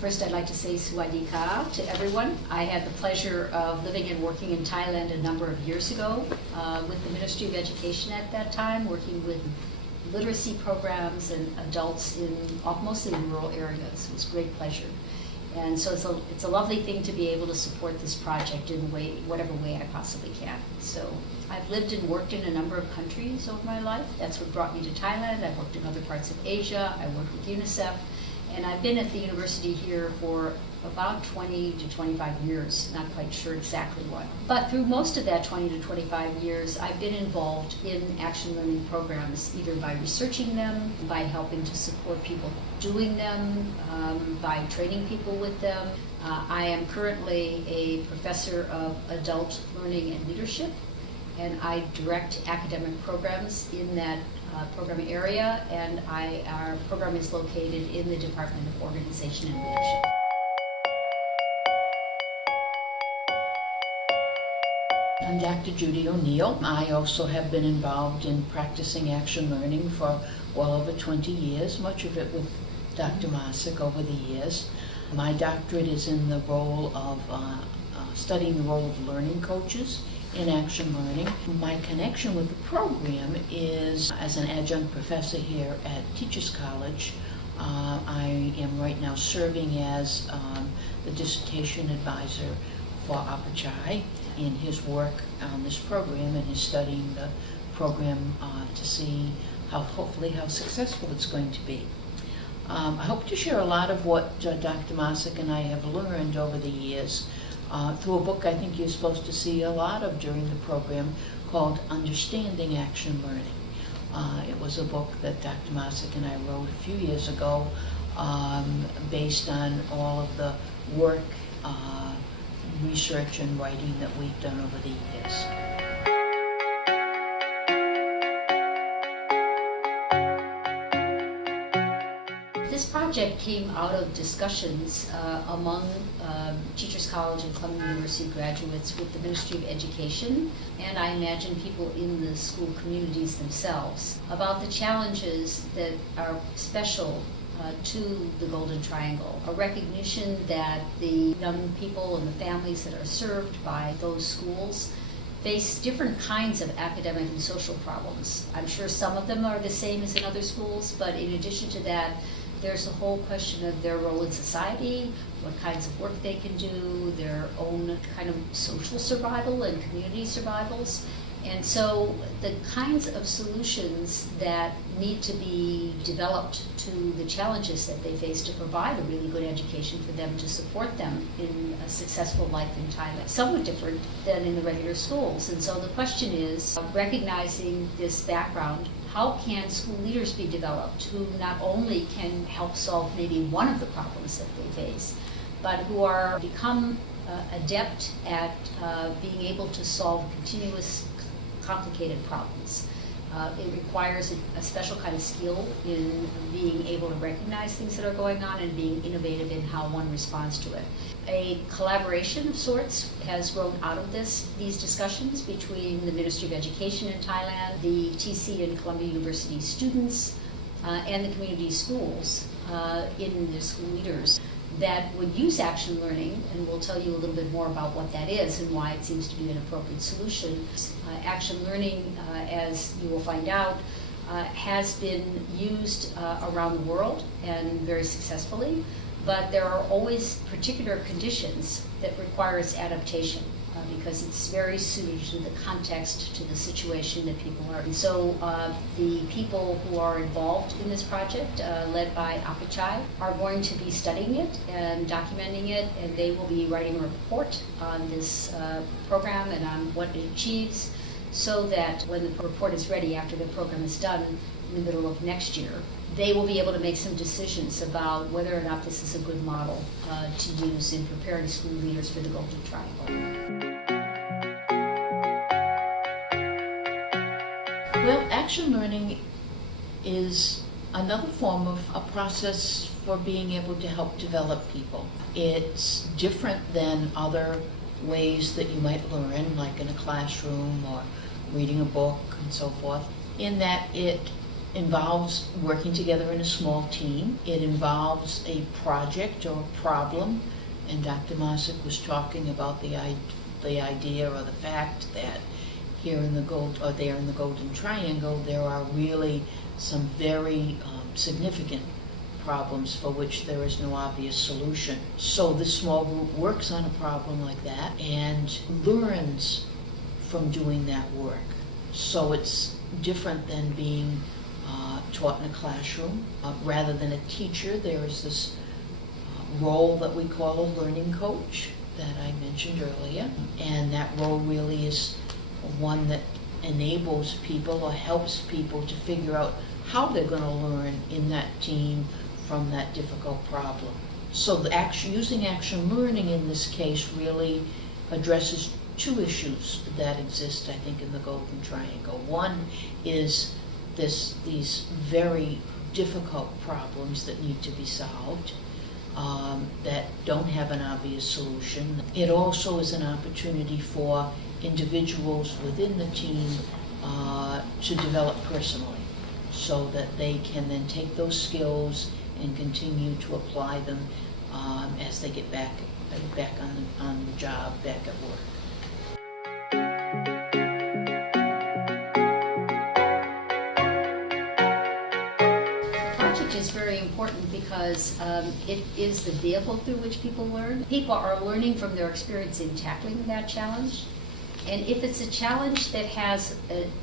First, I'd like to say Sawasdee Ka to everyone. I had the pleasure of living and working in Thailand a number of years ago with the Ministry of Education at that time, working with literacy programs and adults in mostly rural areas. It was a great pleasure. And so it's a lovely thing to be able to support this project in whatever way I possibly can. So I've lived and worked in a number of countries over my life. That's what brought me to Thailand. I've worked in other parts of Asia. I worked with UNICEF. And I've been at the university here for about 20 to 25 years, not quite sure exactly what. But through most of that 20 to 25 years, I've been involved in action learning programs, either by researching them, by helping to support people doing them, by training people with them. I am currently a professor of adult learning and leadership, and I direct academic programs in that program area, and our program is located in the Department of Organization and Leadership. I'm Dr. Judy O'Neill. I also have been involved in practicing action learning for well over 20 years, much of it with Dr. Marsick over the years. My doctorate is in the role of studying the role of learning coaches in action learning. My connection with the program is as an adjunct professor here at Teachers College. I am right now serving as the dissertation advisor for Apachai in his work on this program, and is studying the program to see hopefully how successful it's going to be. I hope to share a lot of what Dr. Marsick and I have learned over the years through a book I think you're supposed to see a lot of during the program called Understanding Action Learning. It was a book that Dr. Marsick and I wrote a few years ago based on all of the work, research, and writing that we've done over the years. This project came out of discussions among Teachers College and Columbia University graduates with the Ministry of Education, and I imagine people in the school communities themselves, about the challenges that are special to the Golden Triangle. A recognition that the young people and the families that are served by those schools face different kinds of academic and social problems. I'm sure some of them are the same as in other schools, but in addition to that, there's the whole question of their role in society, what kinds of work they can do, their own kind of social survival and community survivals. And so the kinds of solutions that need to be developed to the challenges that they face to provide a really good education for them, to support them in a successful life in Thailand, somewhat different than in the regular schools. And so the question is, recognizing this background, how can school leaders be developed who not only can help solve maybe one of the problems that they face, but who are become adept at being able to solve continuous complicated problems. It requires a special kind of skill in being able to recognize things that are going on and being innovative in how one responds to it. A collaboration of sorts has grown out of these discussions between the Ministry of Education in Thailand, the TC and Columbia University students, and the community schools in the school leaders that would use action learning, and we'll tell you a little bit more about what that is and why it seems to be an appropriate solution. Action learning, as you will find out, has been used around the world and very successfully, but there are always particular conditions that requires adaptation because it's very suited to the context, to the situation that people are in. So the people who are involved in this project, led by Apachai, are going to be studying it and documenting it, and they will be writing a report on this program and on what it achieves, so that when the report is ready after the program is done in the middle of next year, they will be able to make some decisions about whether or not this is a good model to use in preparing school leaders for the Golden Triangle. Well, action learning is another form of a process for being able to help develop people. It's different than other ways that you might learn, like in a classroom or reading a book and so forth, in that it involves working together in a small team. It involves a project or a problem, and Dr. Marsick was talking about the idea or the fact that here in the Golden Triangle, there are really some very significant problems for which there is no obvious solution. So this small group works on a problem like that and learns from doing that work. So it's different than being taught in a classroom. Rather than a teacher, there is this role that we call a learning coach that I mentioned earlier. And that role really is one that enables people or helps people to figure out how they're going to learn in that team from that difficult problem. So using action learning in this case really addresses two issues that exist, I think, in the Golden Triangle. One is these very difficult problems that need to be solved that don't have an obvious solution. It also is an opportunity for individuals within the team to develop personally, so that they can then take those skills and continue to apply them as they get back on the job, back at work. Is very important because it is the vehicle through which people learn. People are learning from their experience in tackling that challenge. And if it's a challenge that has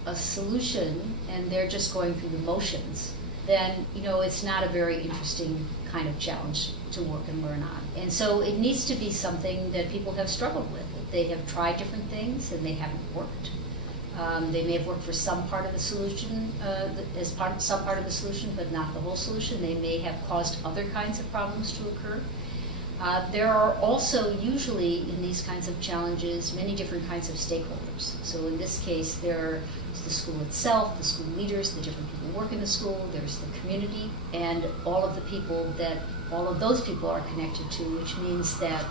a solution and they're just going through the motions, then it's not a very interesting kind of challenge to work and learn on. And so it needs to be something that people have struggled with. They have tried different things and they haven't worked. They may have worked for some part of the solution, some part of the solution, but not the whole solution. They may have caused other kinds of problems to occur. There are also usually in these kinds of challenges many different kinds of stakeholders. So in this case, there's the school itself, the school leaders, the different people who work in the school, there's the community, and all of those people are connected to, which means that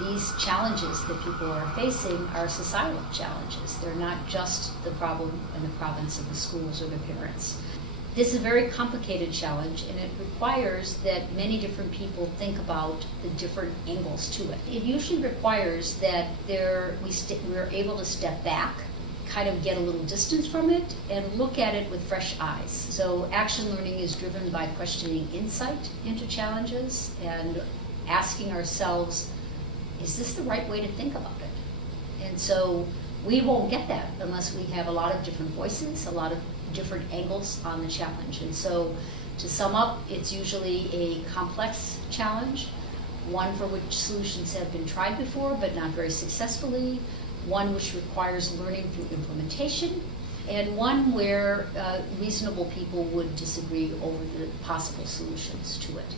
these challenges that people are facing are societal challenges. They're not just the problem and the province of the schools or the parents. This is a very complicated challenge, and it requires that many different people think about the different angles to it. It usually requires that we're able to step back, kind of get a little distance from it, and look at it with fresh eyes. So action learning is driven by questioning insight into challenges and asking ourselves, is this the right way to think about it? And so we won't get that unless we have a lot of different voices, a lot of different angles on the challenge. And so to sum up, it's usually a complex challenge, one for which solutions have been tried before but not very successfully, one which requires learning through implementation, and one where reasonable people would disagree over the possible solutions to it.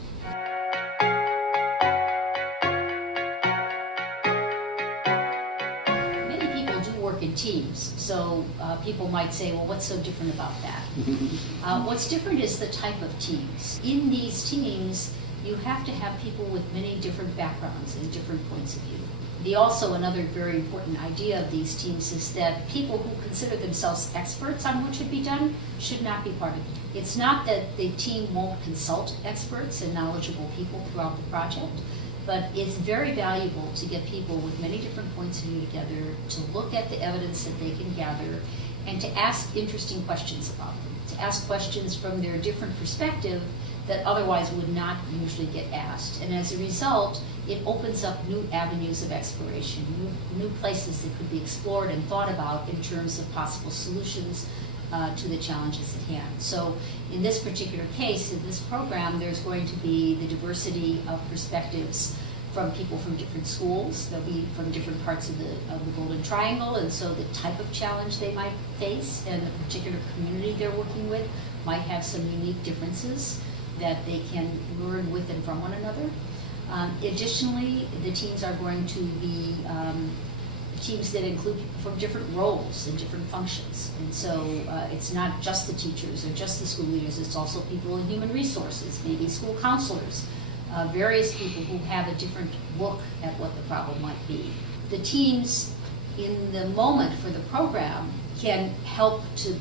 In teams. So people might say, well, what's so different about that? What's different is the type of teams. In these teams, you have to have people with many different backgrounds and different points of view. Another very important idea of these teams is that people who consider themselves experts on what should be done should not be part of it. It's not that the team won't consult experts and knowledgeable people throughout the project, but it's very valuable to get people with many different points of view together, to look at the evidence that they can gather, and to ask interesting questions about them, to ask questions from their different perspective that otherwise would not usually get asked. And as a result, it opens up new avenues of exploration, new places that could be explored and thought about in terms of possible solutions to the challenges at hand. So in this particular case, in this program, there's going to be the diversity of perspectives from people from different schools. They'll be from different parts of the Golden Triangle, and so the type of challenge they might face and the particular community they're working with might have some unique differences that they can learn with and from one another. Additionally, the teams are going to be teams that include people from different roles and different functions. And so it's not just the teachers or just the school leaders, it's also people in human resources, maybe school counselors, various people who have a different look at what the problem might be. The teams in the moment for the program can help to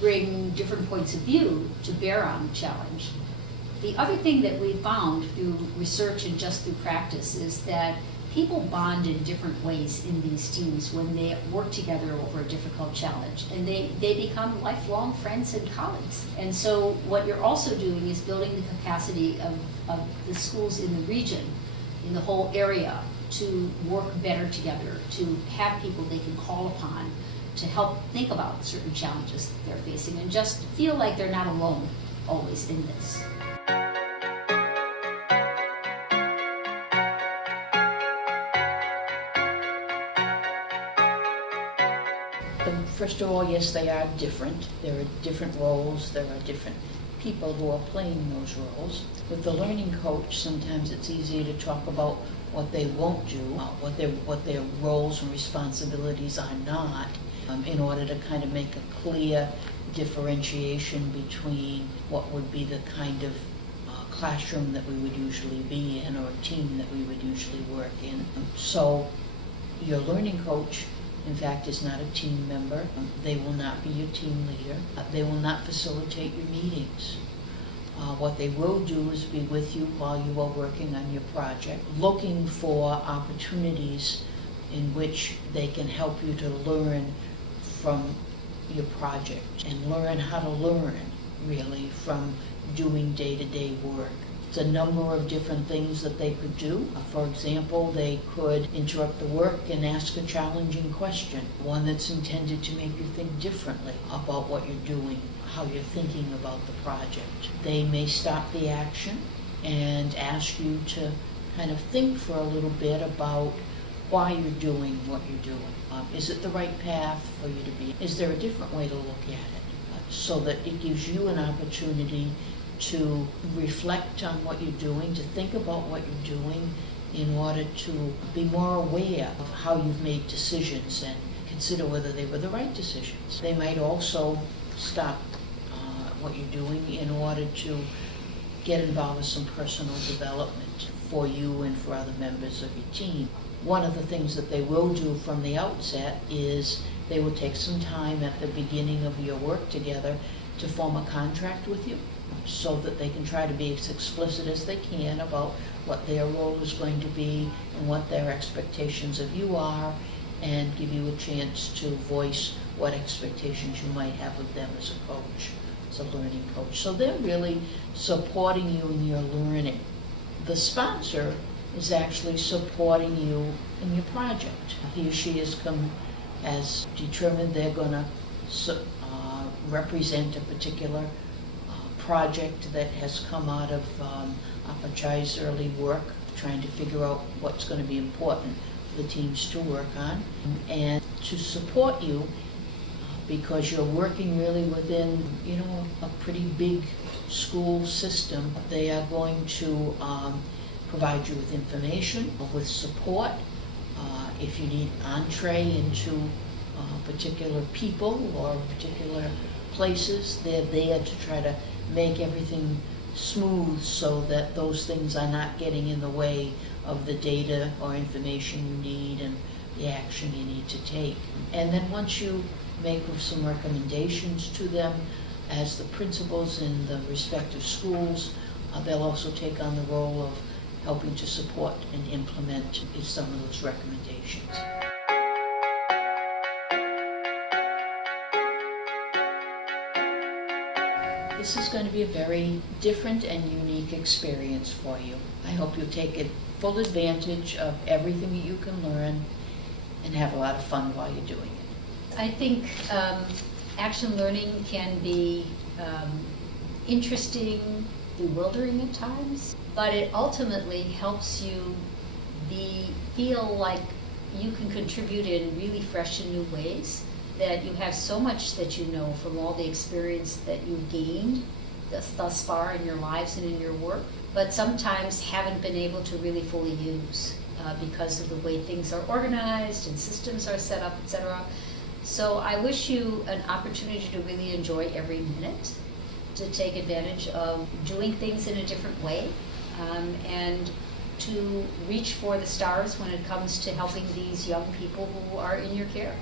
bring different points of view to bear on the challenge. The other thing that we found through research and just through practice is that people bond in different ways in these teams when they work together over a difficult challenge, and they become lifelong friends and colleagues. And so what you're also doing is building the capacity of the schools in the region, in the whole area, to work better together, to have people they can call upon to help think about certain challenges that they're facing and just feel like they're not alone always in this. First of all, yes, they are different. There are different roles. There are different people who are playing those roles. With the learning coach, sometimes it's easier to talk about what they won't do, what their roles and responsibilities are not, in order to kind of make a clear differentiation between what would be the kind of classroom that we would usually be in or a team that we would usually work in. So your learning coach, in fact, is not a team member. They will not be your team leader. They will not facilitate your meetings. What they will do is be with you while you are working on your project, looking for opportunities in which they can help you to learn from your project and learn how to learn, really, from doing day-to-day work. A number of different things that they could do. For example, they could interrupt the work and ask a challenging question, one that's intended to make you think differently about what you're doing, how you're thinking about the project. They may stop the action and ask you to kind of think for a little bit about why you're doing what you're doing. Is it the right path for you to be? Is there a different way to look at it? So that it gives you an opportunity to reflect on what you're doing, to think about what you're doing in order to be more aware of how you've made decisions and consider whether they were the right decisions. They might also stop what you're doing in order to get involved with some personal development for you and for other members of your team. One of the things that they will do from the outset is they will take some time at the beginning of your work together to form a contract with you, so that they can try to be as explicit as they can about what their role is going to be and what their expectations of you are, and give you a chance to voice what expectations you might have of them as a coach, as a learning coach. So they're really supporting you in your learning. The sponsor is actually supporting you in your project. He or she has determined they're going to represent a particular project that has come out of Apachai's early work, trying to figure out what's going to be important for the teams to work on, and to support you because you're working really within, a pretty big school system. They are going to provide you with information, with support. If you need entree into particular people or particular places, they're there to try to make everything smooth so that those things are not getting in the way of the data or information you need and the action you need to take. And then once you make some recommendations to them as the principals in the respective schools, they'll also take on the role of helping to support and implement some of those recommendations. This is going to be a very different and unique experience for you. I hope you take full advantage of everything that you can learn and have a lot of fun while you're doing it. I think action learning can be interesting, bewildering at times, but it ultimately helps you feel like you can contribute in really fresh and new ways, that you have so much that you know from all the experience that you've gained thus far in your lives and in your work, but sometimes haven't been able to really fully use because of the way things are organized and systems are set up, etc. So I wish you an opportunity to really enjoy every minute, to take advantage of doing things in a different way, and to reach for the stars when it comes to helping these young people who are in your care.